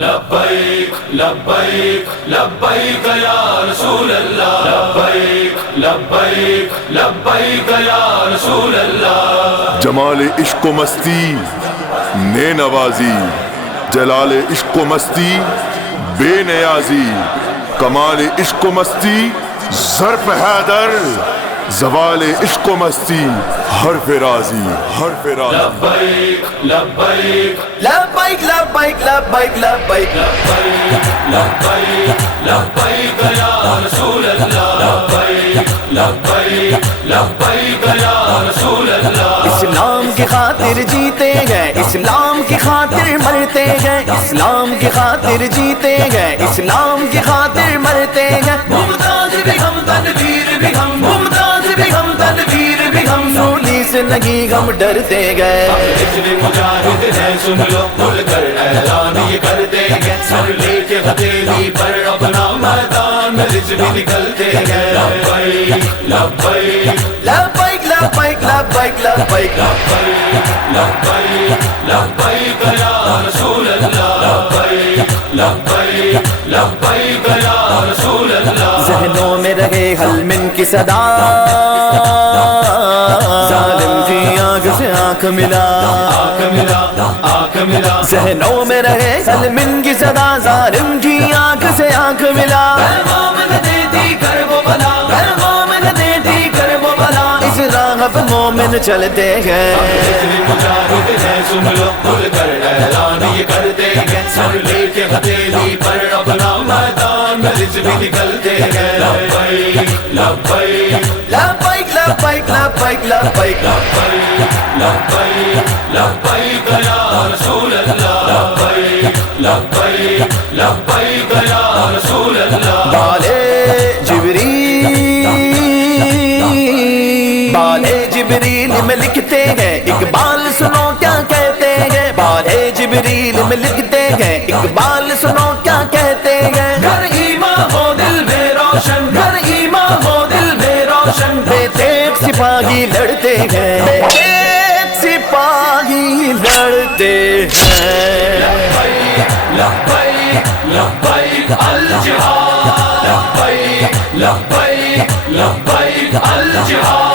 لبیک لبیک لبیک یا رسول اللہ، لبیک لبیک لبیک یا رسول اللہ۔ جمال عشق و مستی نے نوازی، جلال عشق و مستی بے نیازی، کمال عشق و مستی ظرف حیدر، زوال عشق و مستی حرف رازی، حرف رازی۔ لبیک لبیک لبیک لبیک لبیک لبیک لبیک لبیک یا رسول اللہ، لبیک لبیک لبیک یا رسول اللہ۔ اسلام کی خاطر جیتے گئے، اسلام کی خاطر مرتے گئے، اسلام کی خاطر جیتے گئے، اسلام کی خاطر مرتے گئے۔ ممتاز بھی ہم، تنویر بھی ہم، ممتاز بھی ہم، تنویر بھی ہم، سولی سے لگی ہم ڈرتے گئے۔ اتنے مجاہد ہیں سن لو، کھل کر اعلان یہ کرتے گئے، سر لے کے ہتھیلی پر اپنا میدان میں رج بھی نکلتے گئے۔ لبیک لبیک لبیک لبیک لبیک لبیک لبیک لبیک یا رسول اللہ، لبیک لبیک لبیک یا رسول اللہ۔ ذہنوں میں رہے حل من کی صدا، ظالم کی آنکھ سے آنکھ ملا، آنکھ ملا آنکھ ملا، ذہنوں میں رہے حل من کی صدا، ظالم کی آنکھ سے آنکھ ملا۔ پیغام نہ دیتی کر وہ بلا، پیغام نہ دیتی کر وہ بلا، اس راہ پہ مومن چلتے ہیں۔ اتنے مجاہد ہیں سن لو، کھل کر اعلان یہ کرتے گئے، سر لے کے ہتھیلی پر اپنا میدان میں رج بھی نکلتے گئے۔ لبیک لبیک لبیک لبیک لبیک لبیک لبیک لبیک یا رسول اللہ، لبیک لبیک لبیک یا رسول اللہ۔ بالے جبریل میں لکھتے ہیں، اقبال سنو کیا کہتے ہیں، بالے جبریل میں لکھتے ہیں، اقبال سنو کیا کہتے ہیں۔ گھر ایمان ہو دل میں روشن، گھر ایمان ہو دل میں روشن، بے تیغ سپاہی لڑتے ہیں، بے تیغ سپاہی لڑتے ہیں۔ لبیک لبیک لبیک الجہاد، لبیک لبیک لبیک الجہاد۔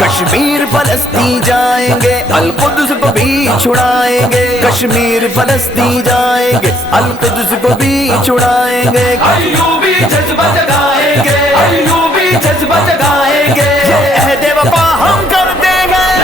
کشمیر فلسطین جائیں گے، القدس کو بھی چھڑائیں گے، کشمیر فلسطین جائیں گے، القدس کو بھی چھڑائیں گے۔ ایوبی جذبہ جگائیں گے، ایوبی جذبہ جگائیں گے، یہ عہد وفا ہم کرتے گئے۔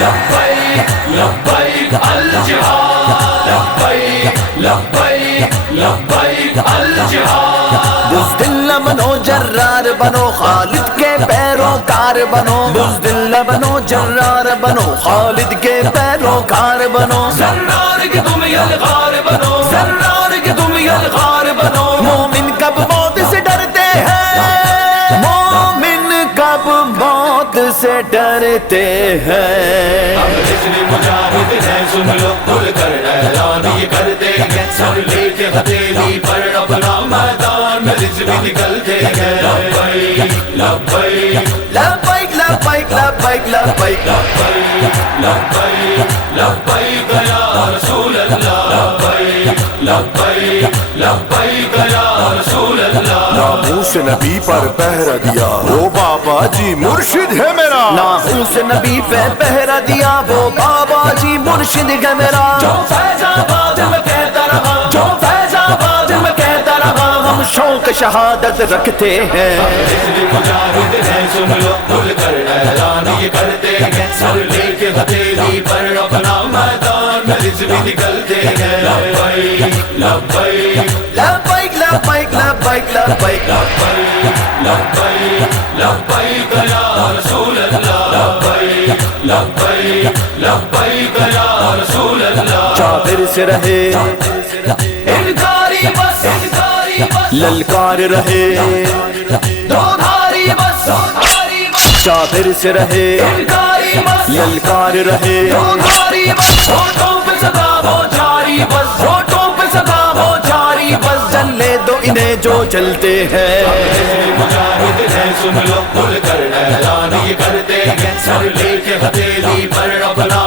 لبیک لبیک الجہاد، لبیک لبیک لبیک الجہاد۔ بزدل بنو جرار بنو، خالد کے پیروکار بنو، بزدل بنو جرار بنو، خالد کے پیروکار بنو۔ سرار کے تم یلغار بنو، سرار کے تم یلغار بنو۔ مومن کب موت سے ڈرتے ہیں، مومن کب موت سے ڈرتے ہیں۔ اب جتنے مجاہد ہیں سن لو، کھل کر اعلان یہ کرتے گئے، سر لے کے ہتھیلی پر اپنا میدان میں رج بھی نکلتے گئے۔ لبیک لبیک لبیک لبیک لبیک لبیک لبیک لبیک یا رسول اللہ، لبیک لبیک لبیک یا رسول اللہ۔ ناموس نبی پر پہرا دیا وہ بابا جی مرشد ہے میرا، ناموس نبی پہ پہرا دیا وہ بابا جی مرشد ہے میرا۔ جو فیض آباد میں کہتا رہا، جو فیض آباد میں کہتا رہا، ہم شوق شہادت رکھتے ہیں۔ اتنے مجاہد ہیں سن لو، کھل کر اعلان یہ کرتے گئے، سر لے کے ہتھیلی پر اپنا میدان میں رج بھی نکلتے گئے۔ لبیک لبیک لبیک لبیک لبیک لبیک لبیک لبیک یا رسول اللہ، لبیک لبیک لبیک یا رسول اللہ۔ چادر سے رہے انکاری بس، للکار رہے دو دھاری بس، چادر سے رہے انکاری بس، للکار رہے دو دھاری بس، ہوٹوں پہ صدا وہ جاری بس، ہوٹوں پہ صدا وہ جاری بس، جلنے دو انہیں جو چلتے ہیں۔ مجاہد ہیں سن لو، کھل کر اعلان یہ کرتے گئے، سر لے کے ہتھیلی پر اپنا